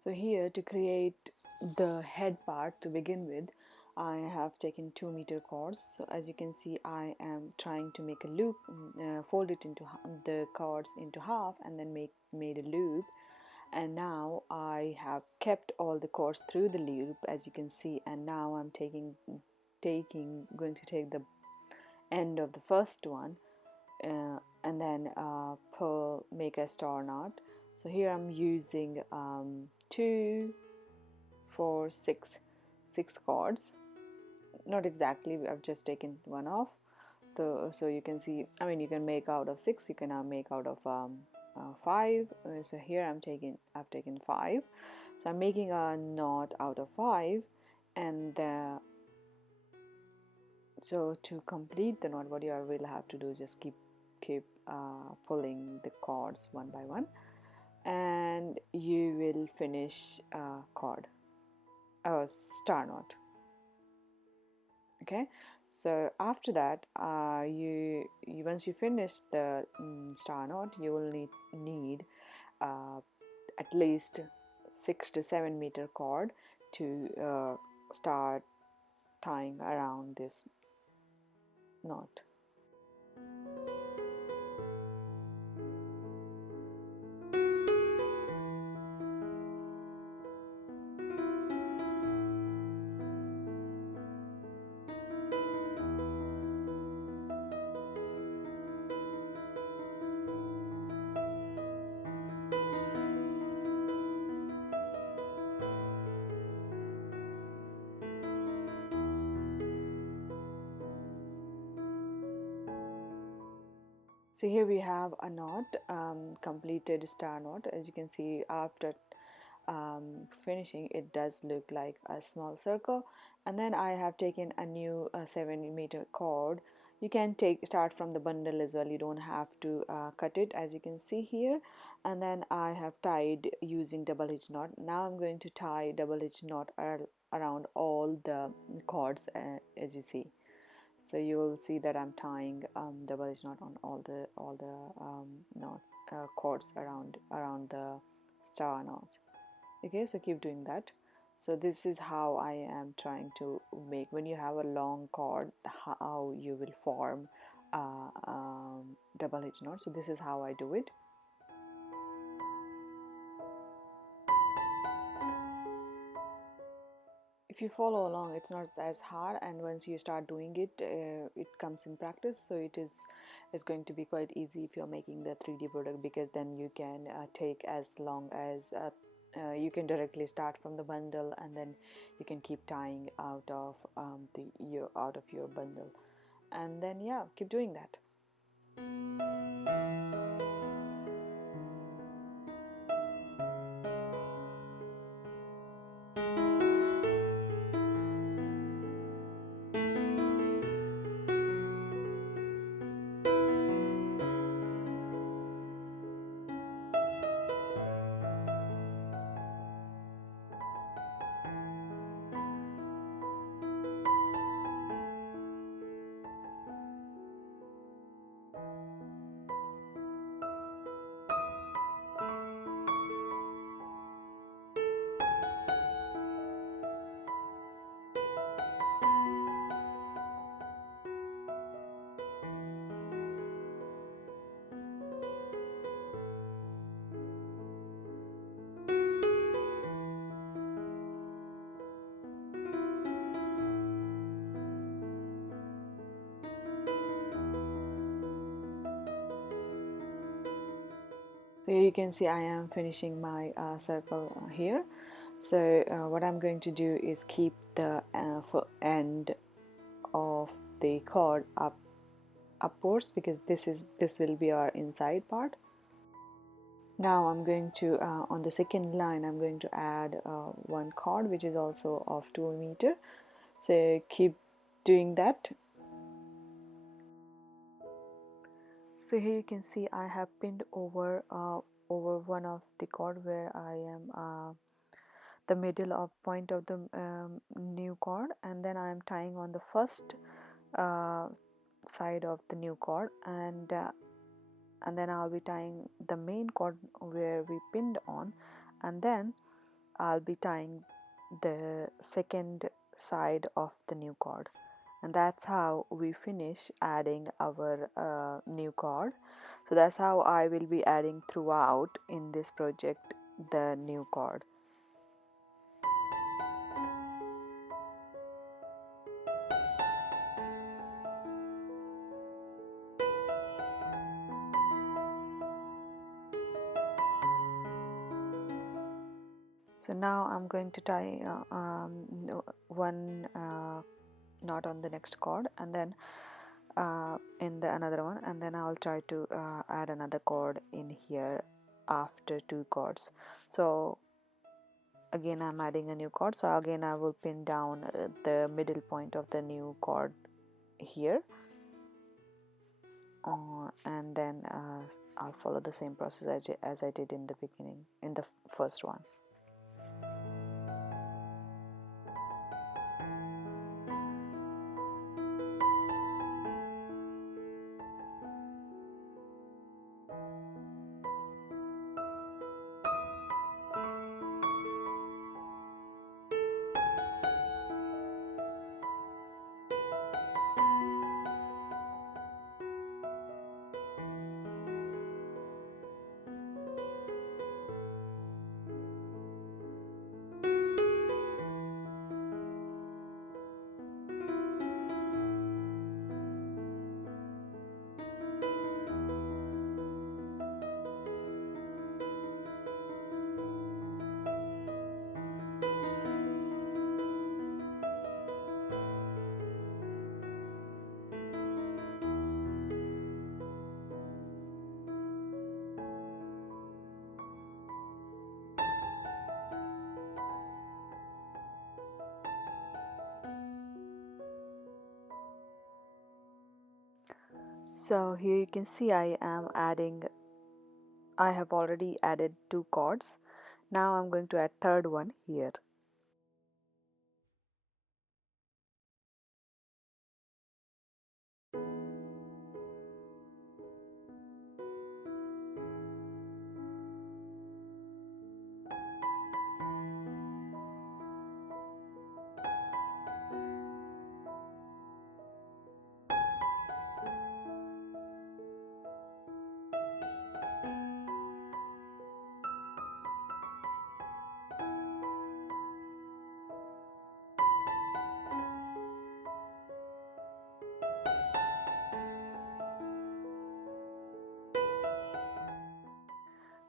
So here, to create the head part to begin with, I have taken 2-meter cords. So as you can see, I am trying to make a loop, fold it into the cords into half, and then made a loop. And now I have kept all the cords through the loop, as you can see. And now I'm going to take the end of the first one, and then make a star knot. So here I'm using 2, 4, 6 cords. Not exactly, I've just taken one off. So you can see, I mean, you can make out of 6, you can now make out of 5. So here I've taken 5. So I'm making a knot out of 5, and so to complete the knot, what you will have to do is just keep pulling the cords one by one, and you will finish a star knot. Okay, so after that, you once you finish the star knot, you will need at least 6 to 7 meter cord to start tying around this knot. So here we have a knot, completed star knot. As you can see, after finishing, it does look like a small circle. And then I have taken a new 7-meter cord. You can start from the bundle as well, you don't have to cut it, as you can see here. And then I have tied using double hitch knot. Now I'm going to tie double hitch knot around all the cords, as you see. So you will see that I'm tying double hitch knot on all the knot cords around the star knot. Okay, so keep doing that. So this is how I am trying to make, when you have a long cord, how you will form double hitch knot. So this is how I do it. If you follow along, it's not as hard, and once you start doing it, it comes in practice. So it's going to be quite easy if you're making the 3D product, because then you can take as long as you can directly start from the bundle, and then you can keep tying out of your bundle, and then yeah, keep doing that. So here you can see I am finishing my circle here. So what I'm going to do is keep the end of the cord upwards, because this will be our inside part. Now I'm going to on the second line I'm going to add one cord, which is also of 2 meter. So keep doing that. So here you can see I have pinned over one of the cord where I am the middle of point of the new cord, and then I am tying on the first side of the new cord, and then I'll be tying the main cord where we pinned on, and then I'll be tying the second side of the new cord, and that's how we finish adding our new cord. So that's how I will be adding throughout in this project the new cord. So now I'm going to tie one knot on the next cord, and then in the another one, and then I'll try to add another cord in here after two cords. So again I'm adding a new cord, so again I will pin down the middle point of the new cord here, and then I'll follow the same process as I did in the beginning in the first one. So here you can see I have already added two cords. Now I'm going to add third one here.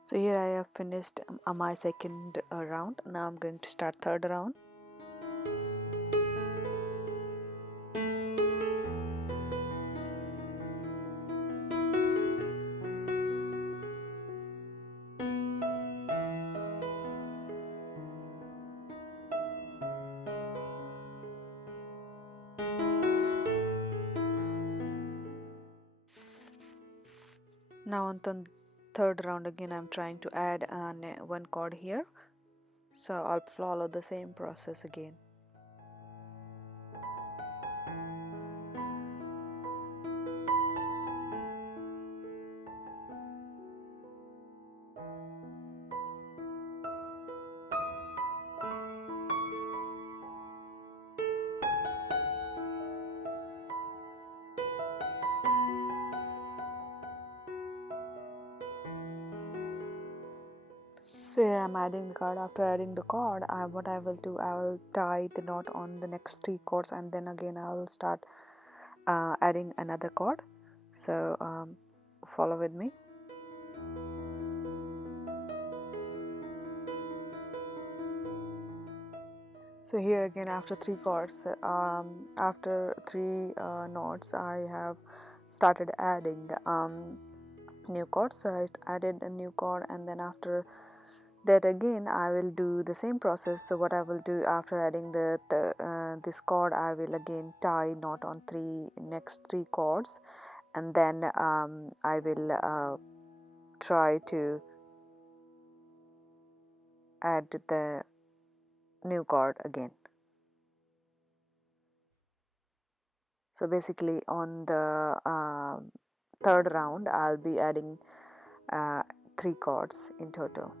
So here I have finished my second round. Now I'm going to start third round. Now on the third round again I'm trying to add one cord here. So I'll follow the same process again. So here I'm adding the cord. After adding the cord, what I will do, I will tie the knot on the next three cords, and then again I will start adding another cord. So follow with me. So here again after three cords, after three knots, I have started adding new cords. So I added a new cord, and then after that again I will do the same process. So what I will do after adding this cord, I will again tie knot on next three cords, and then I will try to add the new cord again. So basically on the third round I'll be adding uh, three cords in total.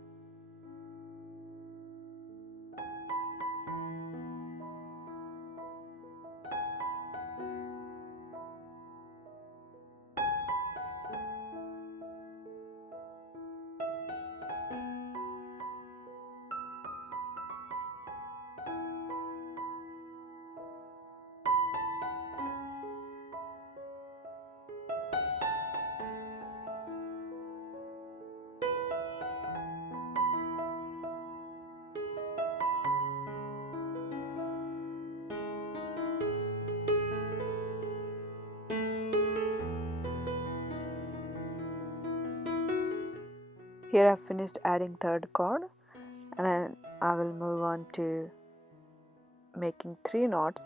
Here I've finished adding third cord, and then I will move on to making 3 knots.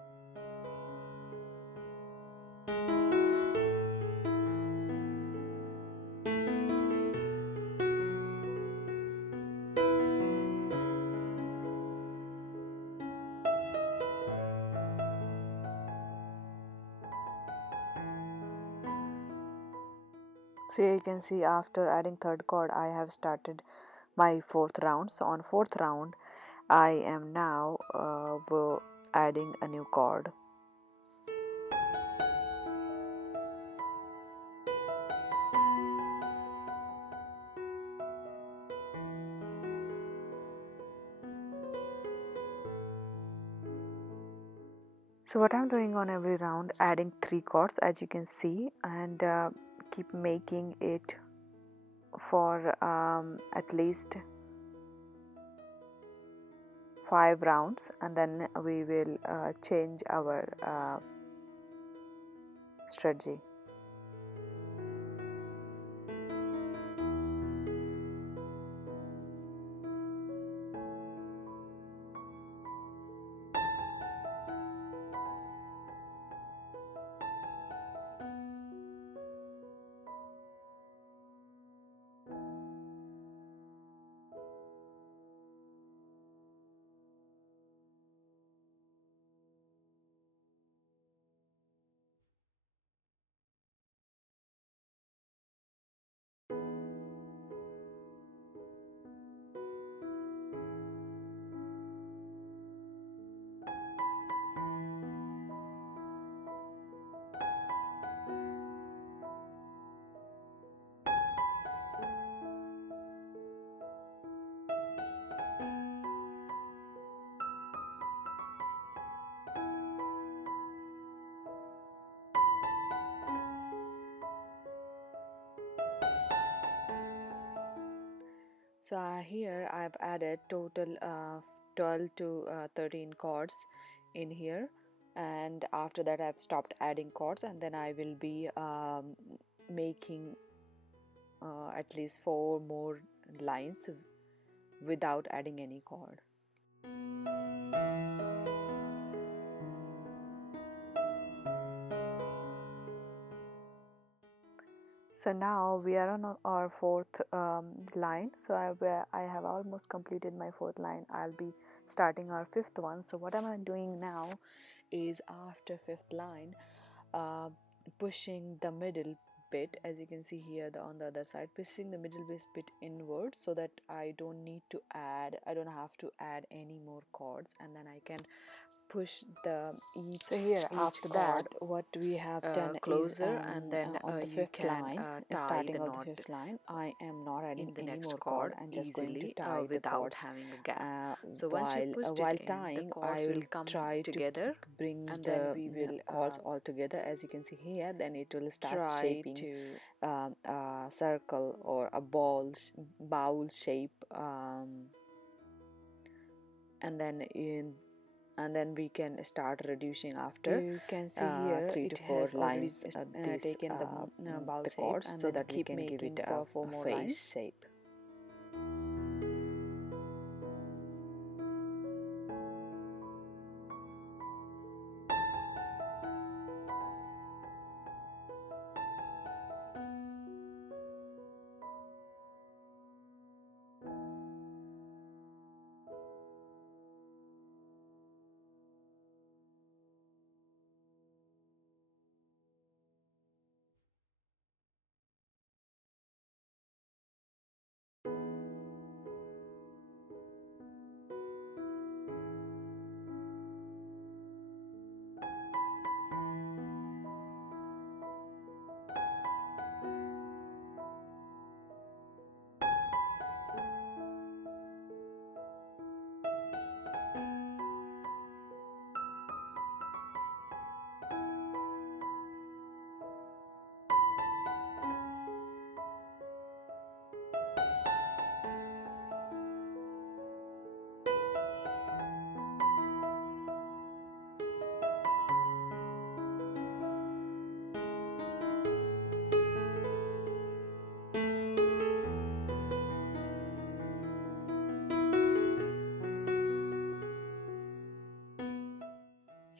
So you can see after adding third cord I have started my fourth round. So on fourth round I am now adding a new cord. So what I'm doing on every round, adding 3 cords as you can see, and keep making it for at least 5 rounds, and then we will change our strategy. So here I've added total 12 to 13 chords in here, and after that I've stopped adding chords, and then I will be making at least 4 more lines without adding any chord. So now we are on our fourth line. So I have almost completed my fourth line. I'll be starting our fifth one. So what am I doing now is after fifth line, uh, pushing the middle bit, as you can see here on the other side, pushing the middle bit inwards, so that I don't have to add any more chords, and then I can push the each. So here after that what we have done closer, is and then on the fifth line, starting of the fifth line, I am not adding any more cord. I'm just going to tie the cords having a gap. So while tying, I will try to bring the cords all together, as you can see here. Then it will start shaping a circle or a bowl shape, and then we can start reducing after. You can see here 3 to 4 lines taken the bowl shape, and so that we can give it a 4 more face shape.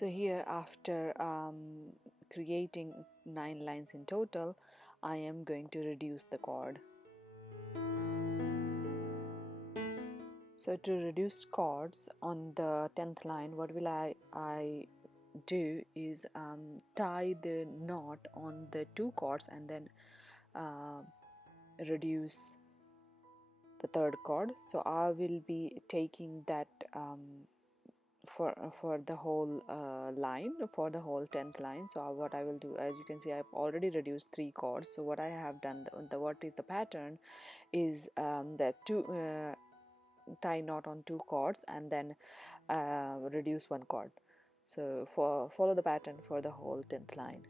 So here, after creating 9 lines in total, I am going to reduce the cord. So to reduce cords on the 10th line, what will I do is tie the knot on the 2 cords and then reduce the 3rd cord. So I will be taking that for the whole line, for the whole 10th line. So what I will do, as you can see, I've already reduced 3 cords. So what I have done, what is the pattern is that tie knot on 2 cords and then reduce 1 cord. So follow the pattern for the whole 10th line.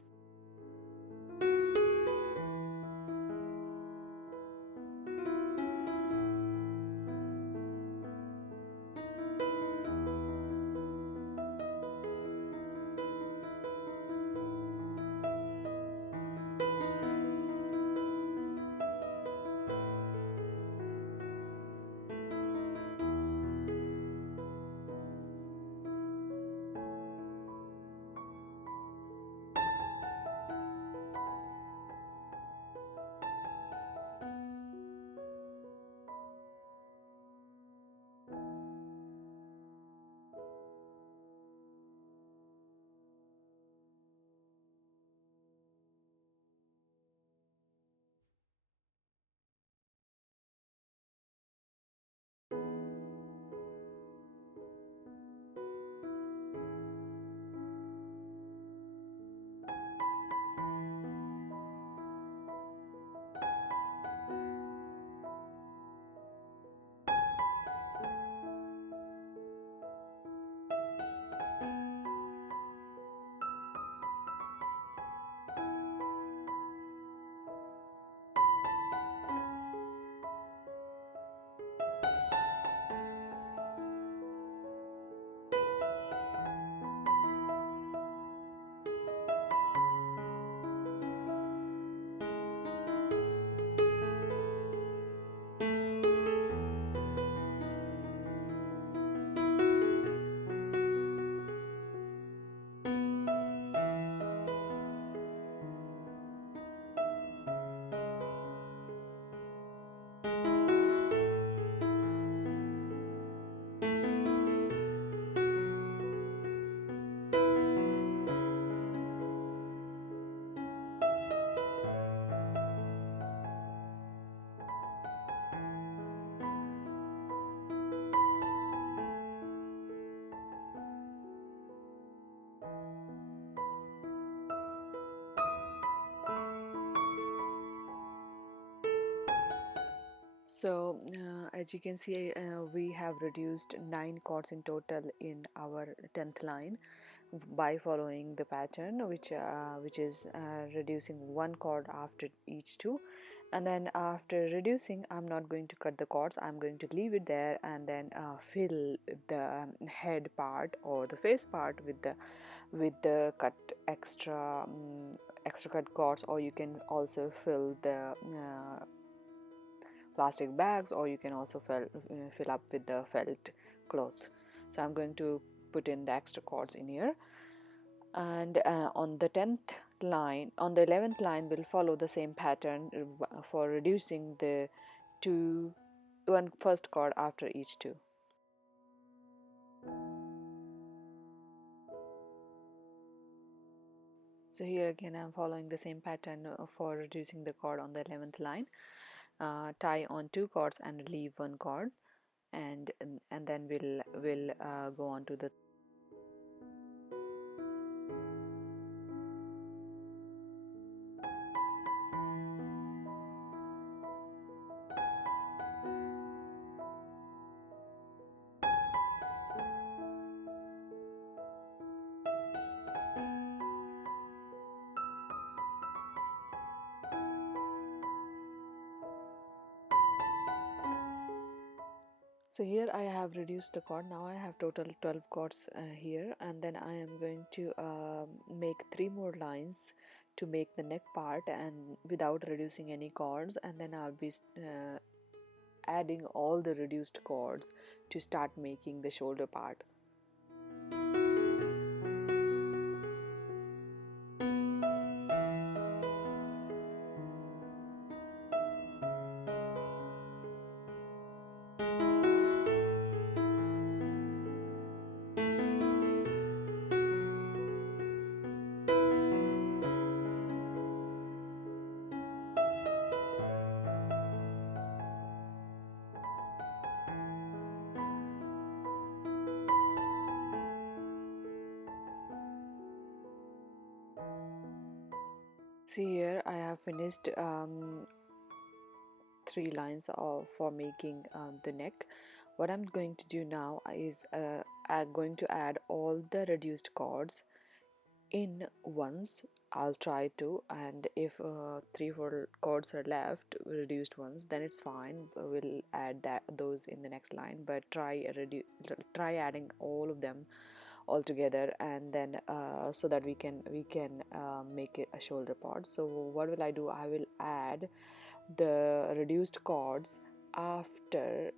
So as you can see, we have reduced 9 chords in total in our 10th line by following the pattern, which is reducing 1 chord after each 2. And then after reducing, I'm not going to cut the cords, I'm going to leave it there and then fill the head part or the face part with the cut extra cut cords, or you can also fill the plastic bags, or you can also fill up with the felt cloth. So I'm going to put in the extra cords in here, and on the 10th line, on the 11th line, we'll follow the same pattern for reducing the one first cord after each 2. So here again I'm following the same pattern for reducing the cord on the 11th line. Tie on 2 cords and leave 1 cord, and then we'll go on to the So here I have reduced the cord. Now I have total 12 cords here, and then I am going to make 3 more lines to make the neck part and without reducing any cords, and then I'll be adding all the reduced cords to start making the shoulder part. See here, I have finished 3 lines for making the neck. What I'm going to do now is I'm going to add all the reduced chords in once. I'll try to, and if 3-4 chords are left, reduced ones, then it's fine. We'll add those in the next line, but try adding all of them all together, and then so that we can make it a shoulder part. So what will I do? I will add the reduced chords after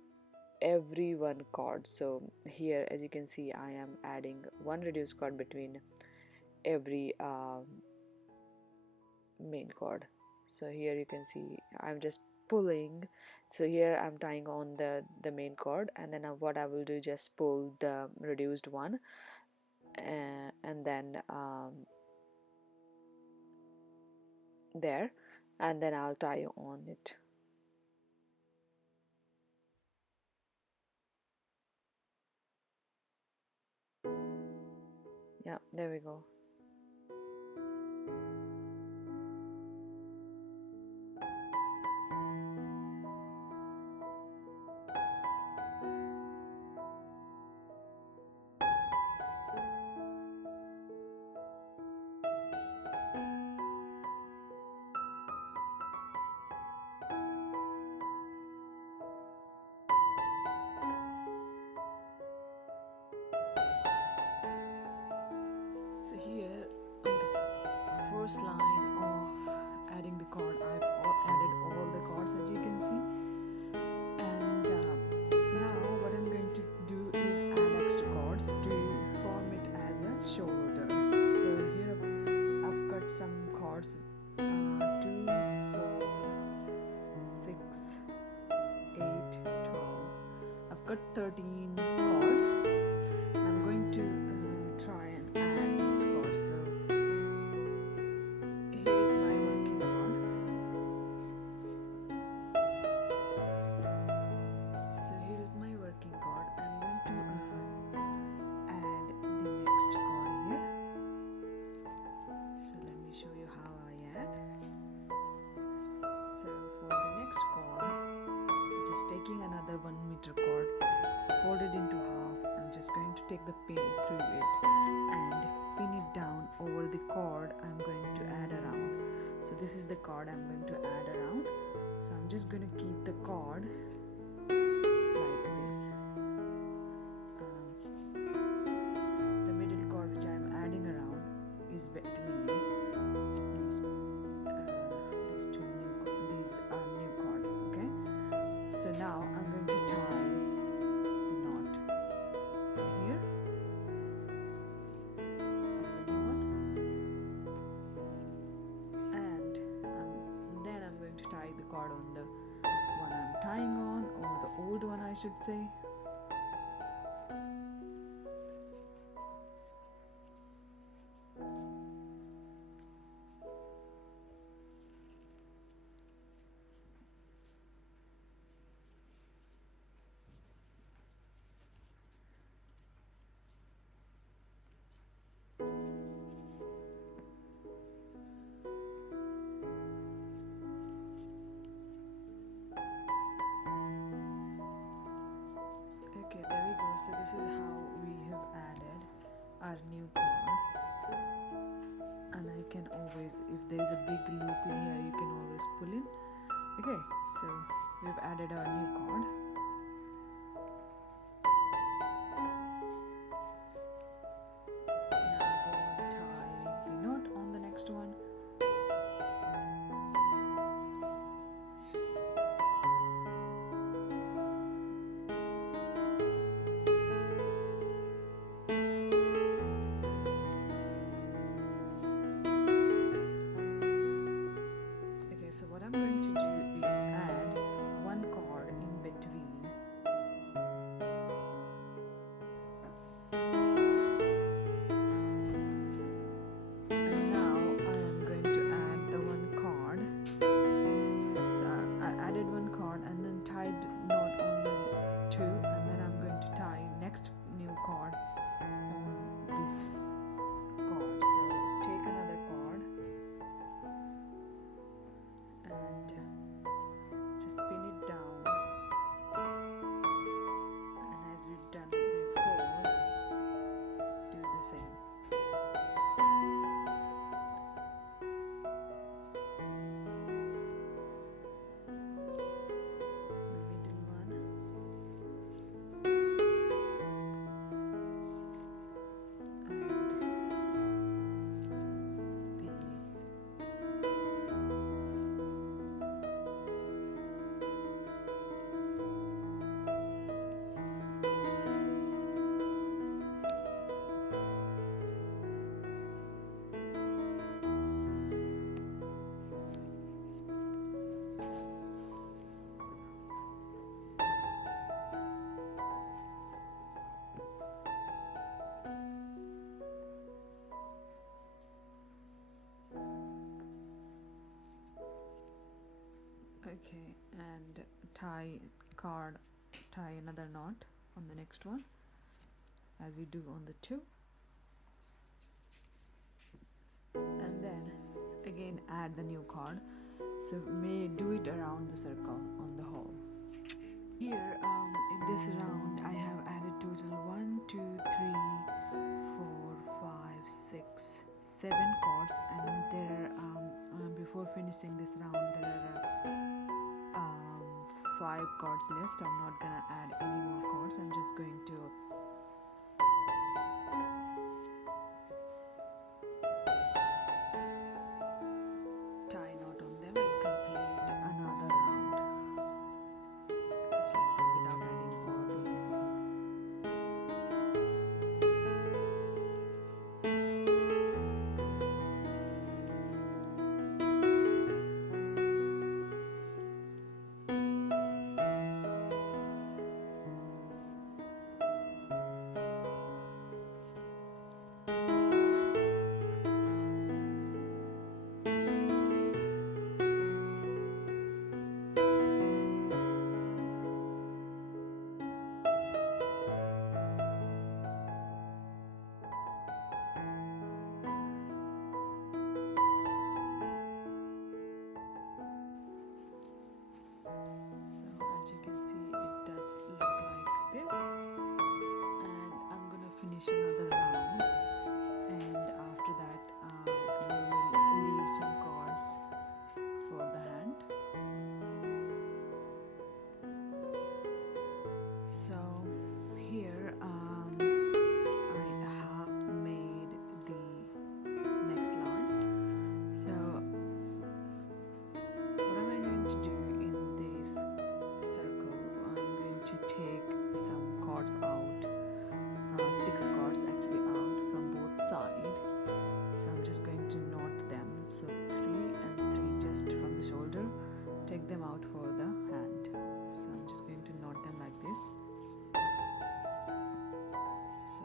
every one chord. So here, as you can see, I am adding one reduced chord between every main chord. So here you can see I'm just pulling. So here I'm tying on the main chord, and then what I will do, just pull the reduced one, and then there, and then I'll tie on it. Yeah, there we go. So here on the first line of adding the chord, I've added all the chords, as you can see, and now what I'm going to do is add extra chords to form it as a shoulder. So here I've cut some chords, 2, 4, 6, 8, 12. I've cut 13 chords. I'm going to try and add these chords. So here's my working chord. So here is my working chord. I'm going to add the next chord here. So let me show you how I add. So for the next chord, just taking another 1 meter chord, fold it into half. I'm just going to take the pin through it and pin it down over the chord I'm going to add around. So this is the chord I'm going to add around. So I'm just going to keep the chord like this. The middle chord which I'm adding around is between these are new chord. Okay. So now I'm going to tie the knot here on the new one, and then I'm going to tie the cord on the one I'm tying on, or the old one I should say. Okay, there we go. So this is how we have added our new chord, and I can always, if there's a big loop in here, you can always pull in. Okay, so we've added our new chord. Now go and tie the knot on the next one. So what I'm going to do is add one chord in between Okay, and tie another knot on the next one as we do on the two, and then again add the new card. So may do it around the circle on the hole. Here in this round I have added total 1 2 3 4 5 6 7 cards, and there before finishing this round there are 5 cards left. I'm not gonna add any more cards. I'm just going to tie knot on them and complete another round just like that without adding or doing anything. So as you can see, it does look like this, and I'm gonna finish another round, and after that we will leave some cards for the hand. So here I have made the next line. So what am I going to do in this circle? I'm going to take some cards out, 6 cards actually out from both sides. So I'm just going to knot them. So 3 and 3 just from the shoulder. Take them out for the hand. So I'm just going to knot them like this. So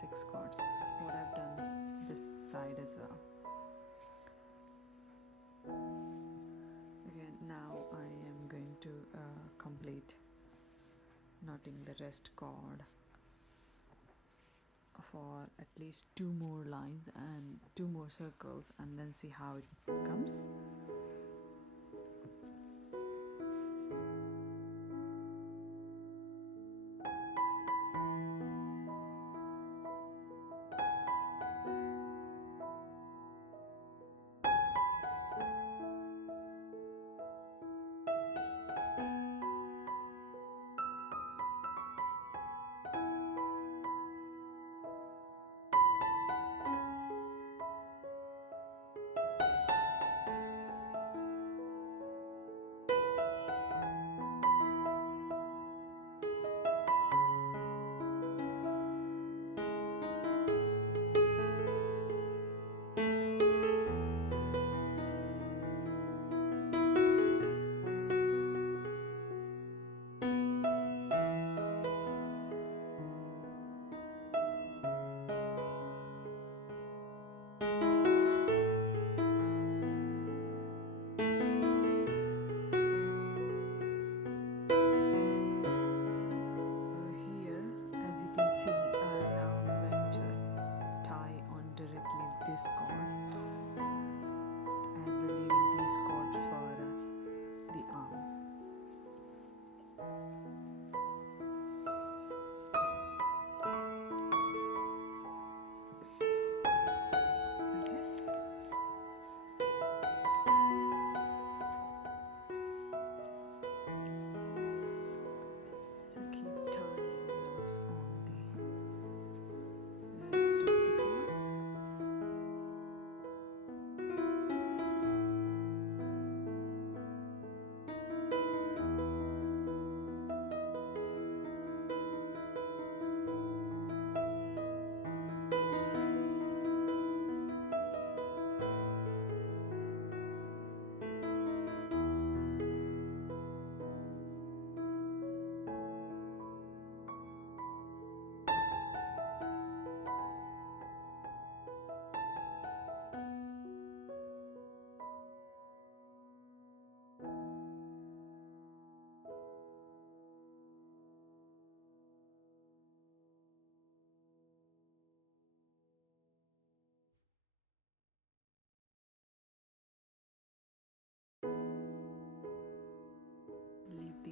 6 cards. What I've done this side as well. Okay, now I am going to complete knotting the rest cord for at least 2 more lines and 2 more circles, and then see how it comes.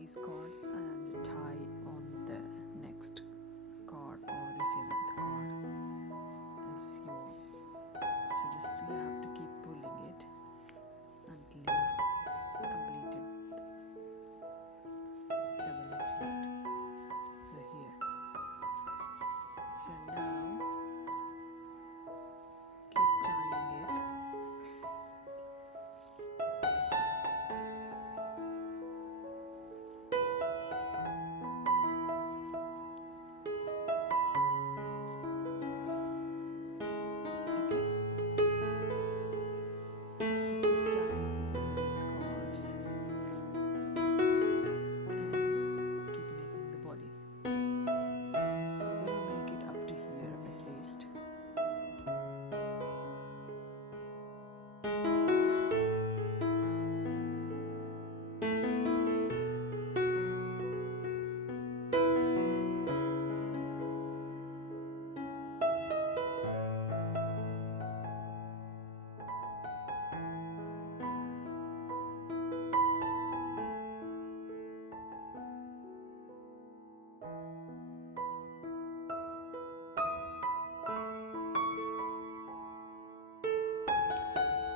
these cords and tie on the next cord or the seventh cord as you. So just you have to keep pulling it until you completed double edged knot. So here. So now keep tying it.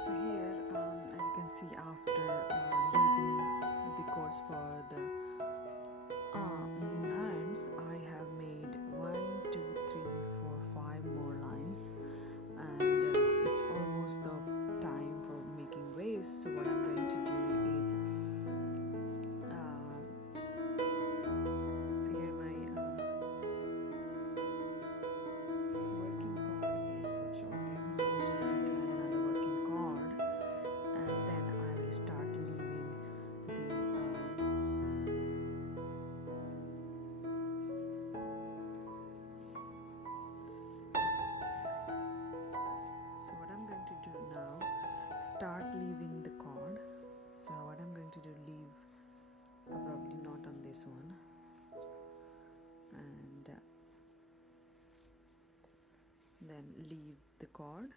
So here, as you can see, after leaving the cords for the hands, I have made 1, 2, 3, 4, 5 more lines, and it's almost the time for making waist. So what I'm going to do is, so here my working cord is for shorting, so I'm just going to add another working cord, and then I will start leaving the so what I'm going to do now, start leaving the cord. So what I'm going to do, leave probably not on this one, and then leave the cord,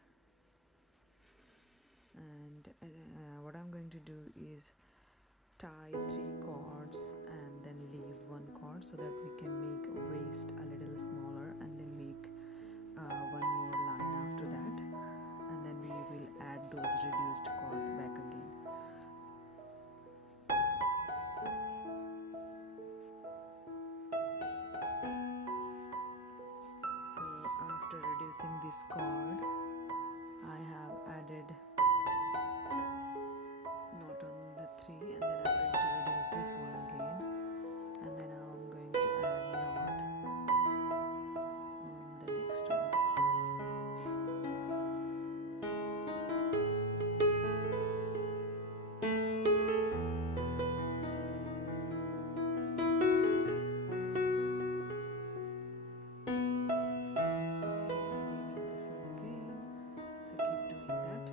and what I'm going to do is tie 3 cords and then leave 1 cord so that we can make waist a little smaller, and then make 1 more line after that, and then we will add those reduced cord back again. So after reducing this cord, I have added knot on the 3, and then I'm going to reduce this one again, and then I'm going to add knot on the next one. Leaving this one again, so keep doing that.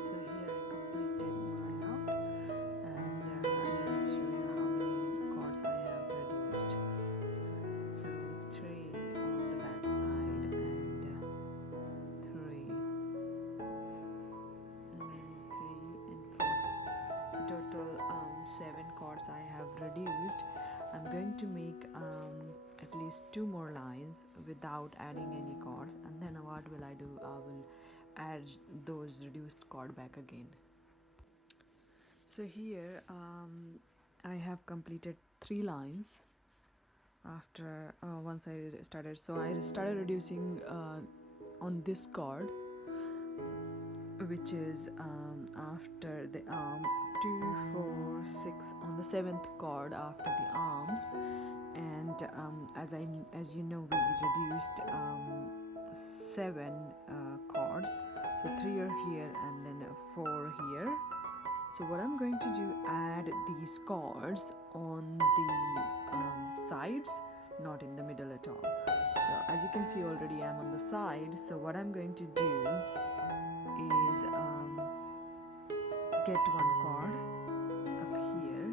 So here I completed my knot, and let's show you how many cords I have reduced. So 3 on the back side, and 3, 3 and 4. So total 7 cords I have reduced. I'm going to make at least 2 more lines without adding any cords, and then what will I do? I will add those reduced cord back again. So here I have completed 3 lines. after once I started. So I started reducing on this card, which is after the arm, 2, 4, 6 on the 7th card after the arms. And as you know, we reduced 7 cards, so 3 are here and then 4 here. So what I'm going to do, add these cards on the sides, not in the middle at all. So as you can see already, I'm on the side. So what I'm going to do is get one card up here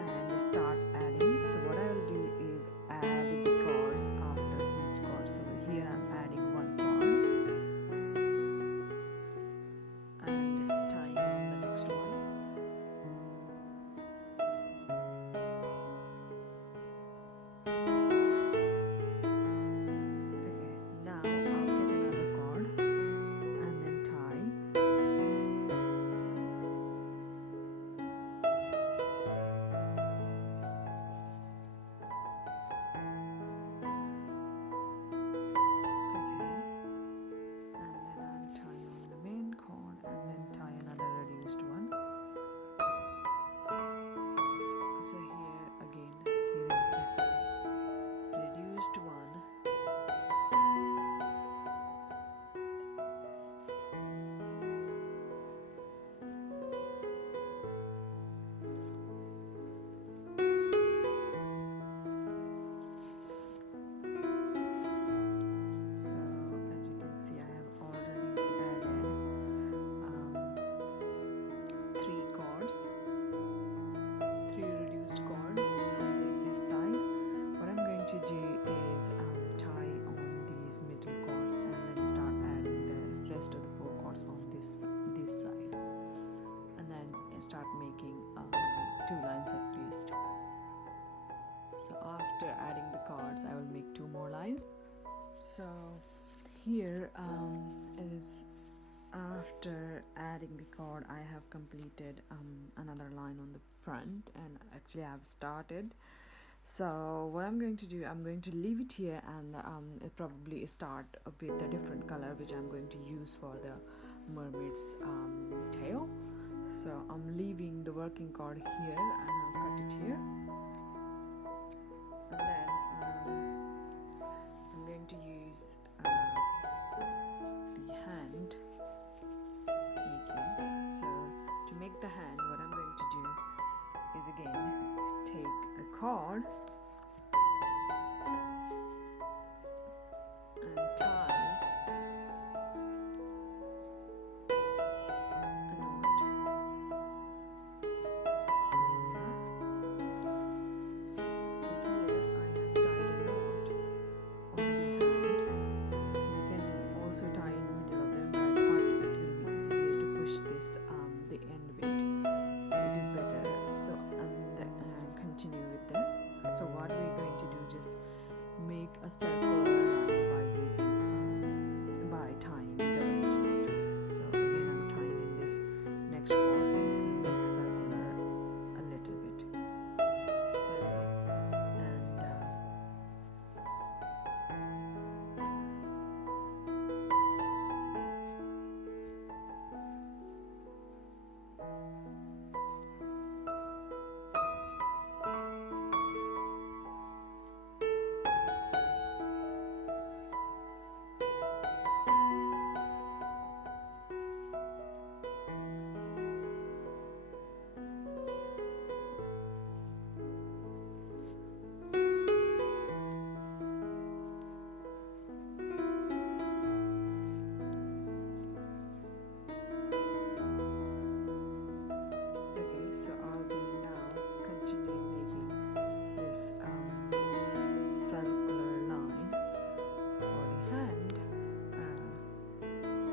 and start adding. So what I will do is add the cards after each card. So here I'm adding one card and tying on the next one. I will make 2 more lines. So here is after adding the card, I have completed another line on the front, and actually I have started. So what I'm going to do, I'm going to leave it here, and it probably start with a different color which I'm going to use for the mermaid's tail. So I'm leaving the working card here and I'll cut it here. And then I'm going to use the hand making. So to make the hand, what I'm going to do is again take a card and tie a knot here. So here I have tied a knot on the hand. So you can also tie in the middle of them, but I thought it will be easier to push this the end bit. It is better. So continue with that. So what we're going to do, just make a circle line by using by tying double edged knot. So again I'm tying in this next cord, and it will make circular a little bit. There we go. And so I'll be now continuing making this circular line for the hand,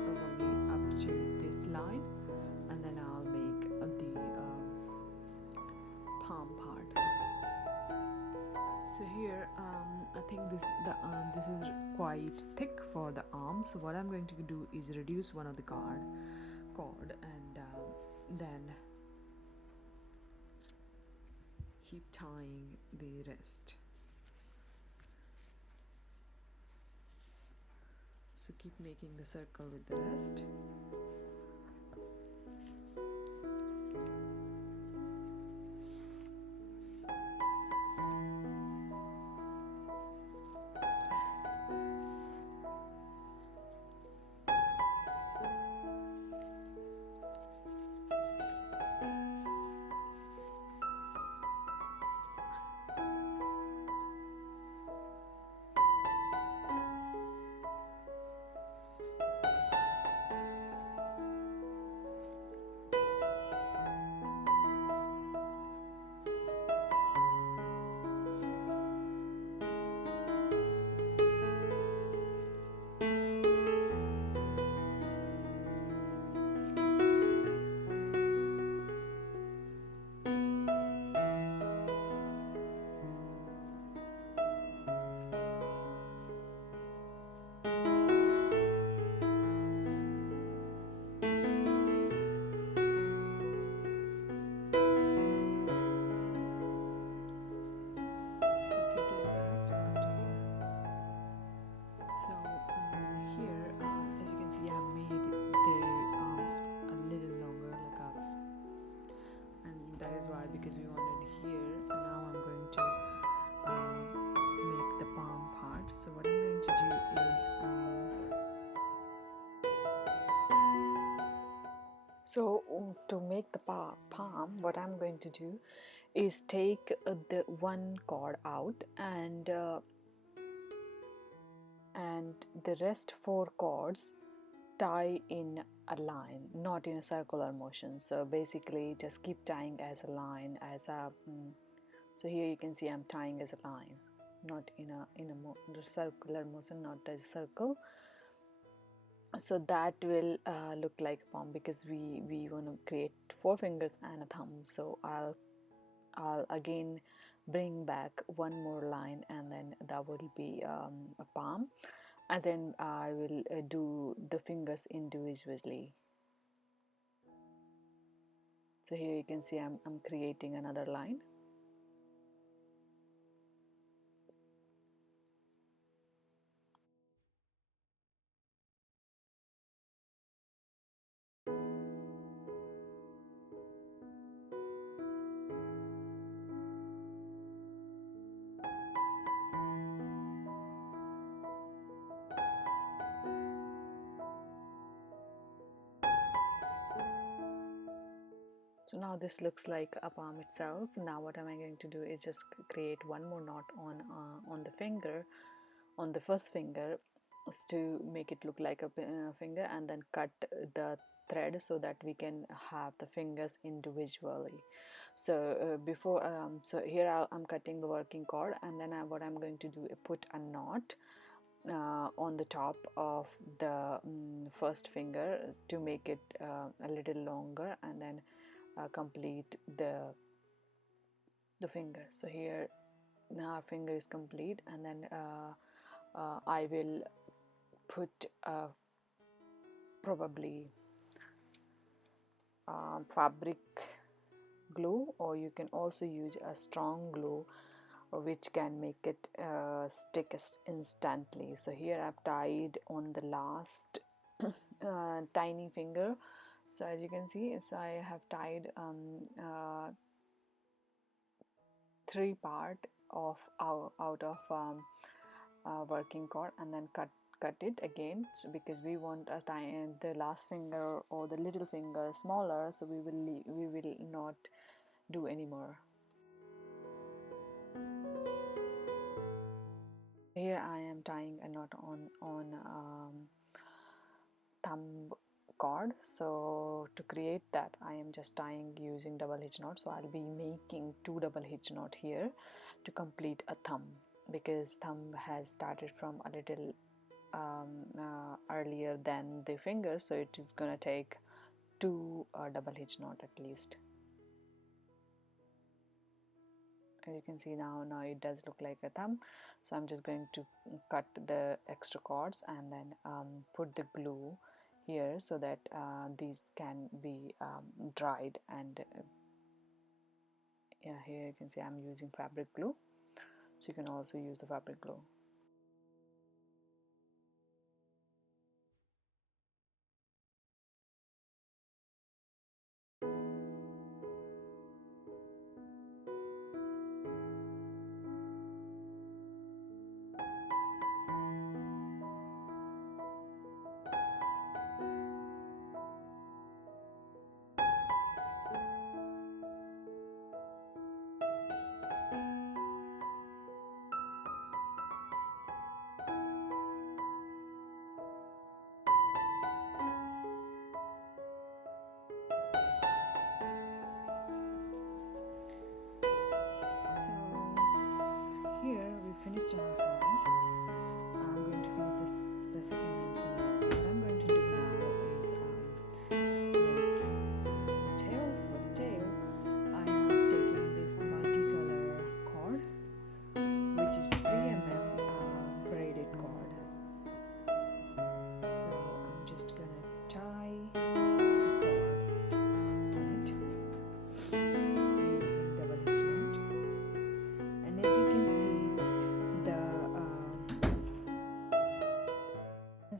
probably up to this line, and then I'll make the palm part. So here I think this is quite thick for the arm. So what I'm going to do is reduce one of the cord and then keep tying the rest. So keep making the circle with the rest. Because we wanted here. Now I'm going to make the palm part. So what I'm going to do is to make the palm, what I'm going to do is take the one cord out and the rest 4 cords tie in a line, not in a circular motion. So basically just keep tying as a line, as a so here you can see I'm tying as a line, not in a circular motion, not as a circle. So that will look like a palm, because we want to create 4 fingers and a thumb. So I'll again bring back one more line, and then that will be a palm, and then I will do the fingers individually. So here you can see I'm creating another line. So now this looks like a palm itself. Now what am I going to do is just create one more knot on the finger, on the first finger, to make it look like a finger, and then cut the thread so that we can have the fingers individually. So so here I'm cutting the working cord, and then what I'm going to do is put a knot on the top of the first finger to make it a little longer, and then complete the finger. So here now our finger is complete, and then I will put probably fabric glue, or you can also use a strong glue which can make it stick instantly. So here I've tied on the last tiny finger. So as you can see, so I have tied 3 part of out of working cord, and then cut it again, so because we want us the last finger or the little finger smaller, so we will not do anymore. Here I am tying a knot on thumb cord. So to create that, I am just tying using double hitch knot. So I'll be making 2 double hitch knot here to complete a thumb, because thumb has started from a little earlier than the fingers, so it is gonna take 2 double hitch knot at least. As you can see, now it does look like a thumb. So I'm just going to cut the extra cords and then put the glue here, so that these can be dried. And yeah, here you can see I'm using fabric glue, so you can also use the fabric glue.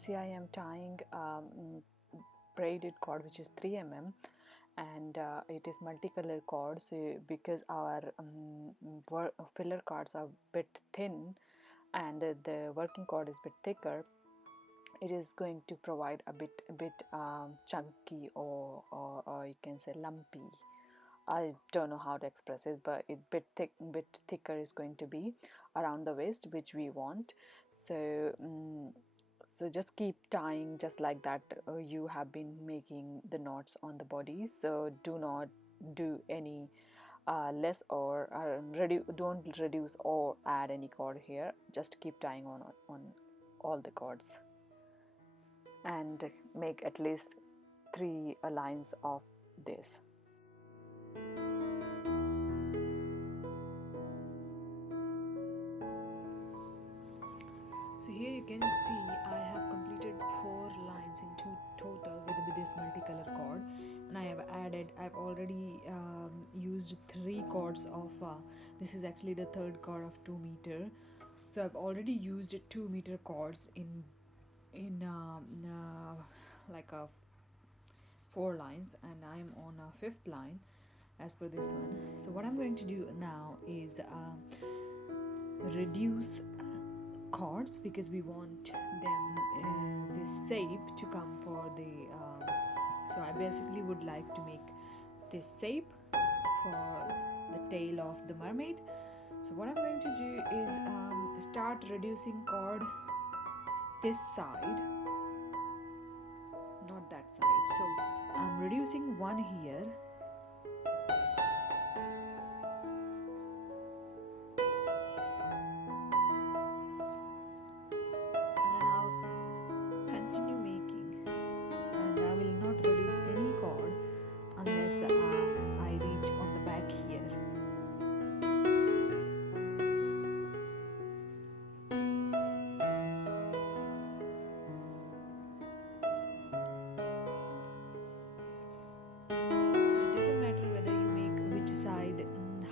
see, I am tying braided cord which is 3 mm, and it is multicolor cord. So because our filler cords are a bit thin and the working cord is a bit thicker, it is going to provide a bit chunky, or you can say lumpy. I don't know how to express it, but it bit thicker is going to be around the waist, which we want. So so just keep tying just like that. You have been making the knots on the body, so do not do any less or don't reduce or add any cord here. Just keep tying on all the cords and make at least 3 lines of this. So here you can see I have completed 4 lines in total with this multicolor cord, and I've already used 3 cords of this is actually the third cord of 2 meter. So I've already used 2 meter cords in like a 4 lines, and I'm on a 5th line as per this one. So what I'm going to do now is reduce cords, because we want them this shape to come for the so I basically would like to make this shape for the tail of the mermaid. So what I'm going to do is start reducing cord this side, not that side. So I'm reducing one here,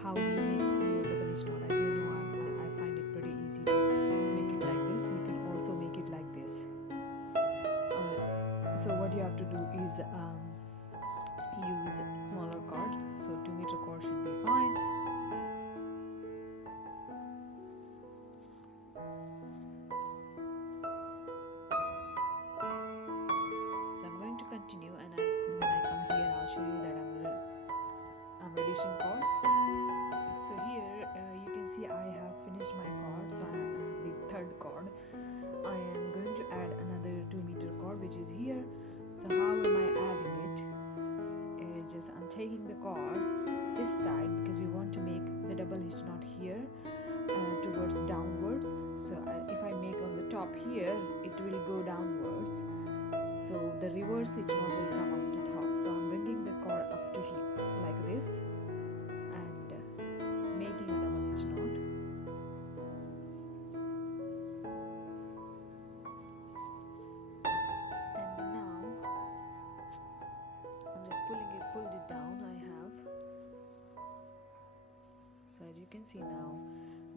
how you make your double hitch knot. As you know, I find it pretty easy to make it like this. You can also make it like this. So what you have to do is use smaller cords. So 2 meter cord should be fine. So I'm going to continue, and when I come here, I'll show you that I'm reducing cords. So here you can see I have finished my cord. So I'm on the third cord. I am going to add another 2 meter cord, which is here. So how am I adding it? Is just I'm taking the cord this side, because we want to make the double hitch knot here towards downwards. So if I make on the top here, it will go downwards. So the reverse hitch knot will come on the top. So I'm bringing the cord up to here like this and making a double hitch knot. And now I'm just pulled it down. I have. So as you can see now,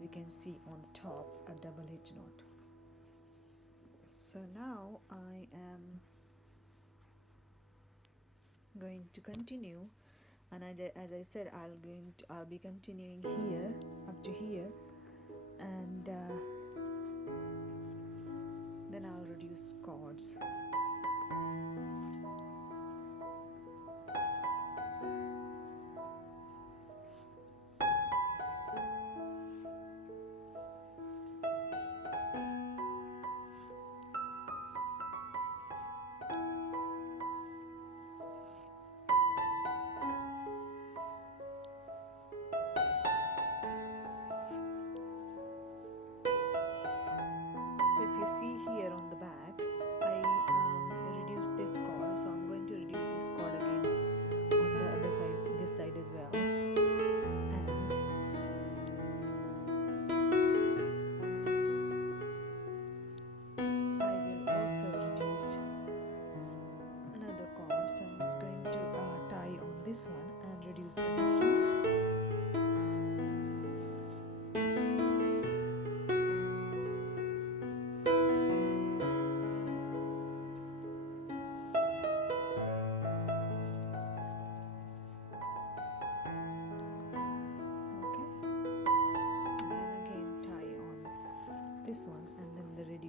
we can see on the top a double hitch knot. So now I am going to continue, and as I said, I'll be continuing here up to here, and then I'll reduce cords. See here on the back, I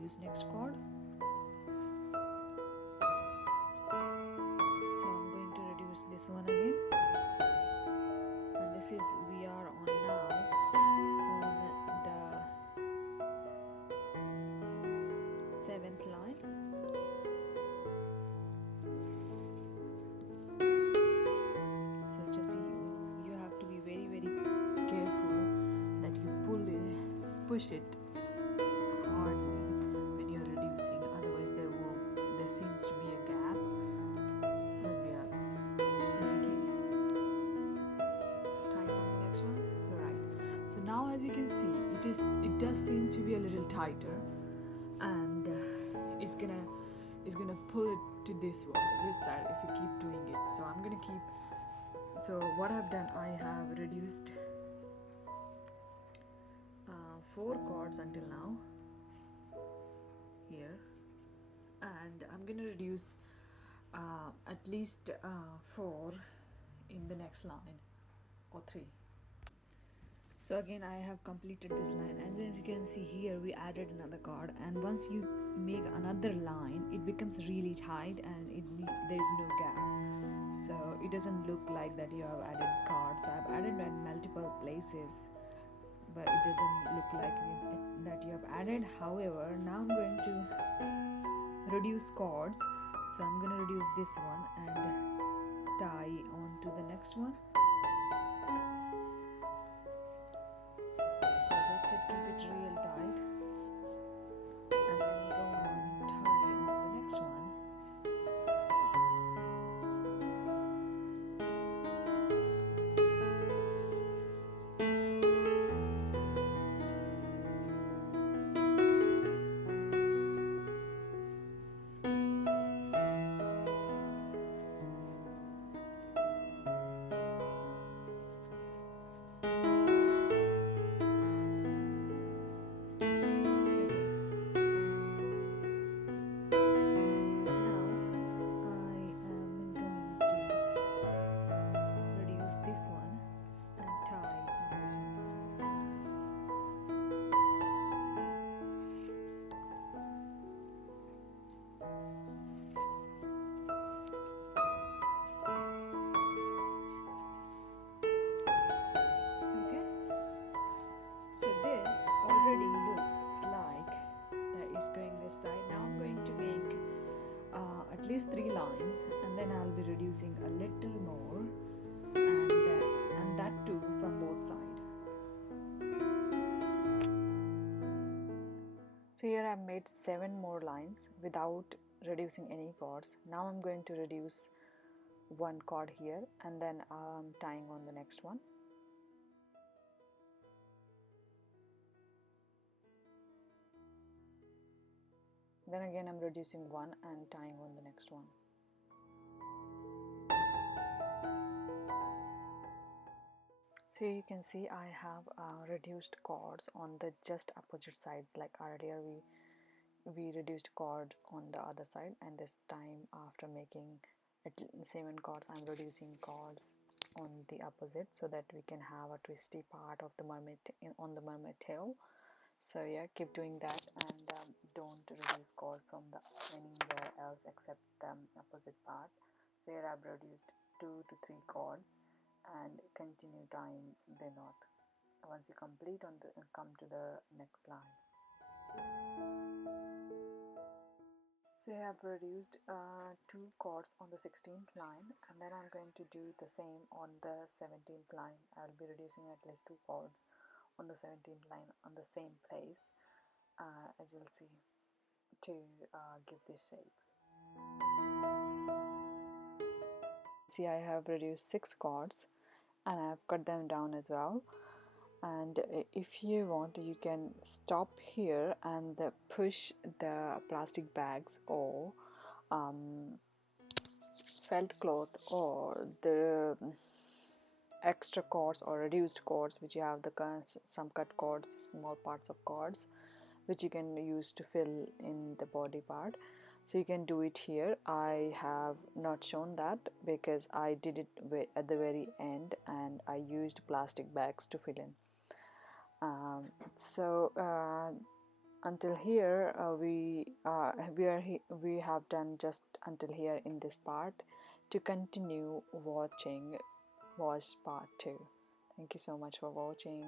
reduce next chord. So I'm going to reduce this one again, and this is, we are on now on the 7th line. So just you have to be very careful that you push it hardly when you're reducing, otherwise there seems to be a gap when we are making. Time on the next one. So right, so now as you can see, it does seem to be a little tighter, and it's gonna pull it to this side if you keep doing it. So I'm gonna keep, so what I've done, I have reduced 4 chords until now here, and I'm gonna reduce at least 4 in the next line, or 3. So again I have completed this line, and as you can see here we added another chord, and once you make another line it becomes really tight and there is no gap, so it doesn't look like that you have added chords. So I've added at multiple places, but it doesn't look like that you have added. However, now I'm going to reduce chords, so I'm going to reduce this one and tie on to the next one. So just keep it real tight, and then go on tie on the next one. At least 3 lines, and then I'll be reducing a little more, and that too from both sides. So here I've made 7 more lines without reducing any chords. Now I'm going to reduce 1 chord here, and then I'm tying on the next one. Then again I'm reducing 1 and tying on the next one. So you can see I have reduced chords on the just opposite sides. Like earlier we reduced chord on the other side, and this time after making 7 chords I'm reducing chords on the opposite, so that we can have a twisty part of the mermaid on the mermaid tail. So yeah, keep doing that, and don't reduce chord from the anywhere else except the opposite part. So here I've reduced 2 to 3 chords and continue tying the knot. Once you complete come to the next line. So I have reduced 2 chords on the 16th line, and then I'm going to do the same on the 17th line. I'll be reducing at least 2 chords on the 17th line on the same place, as you'll see, to give this shape. See, I have reduced 6 chords and I have cut them down as well. And if you want, you can stop here and push the plastic bags or felt cloth or the extra chords or reduced chords, which you have some cut chords, small parts of chords, which you can use to fill in the body part. So you can do it here. I have not shown that because I did it at the very end and I used plastic bags to fill in. until here we have done just until here in this part. To continue watching, watch part 2. Thank you so much for watching.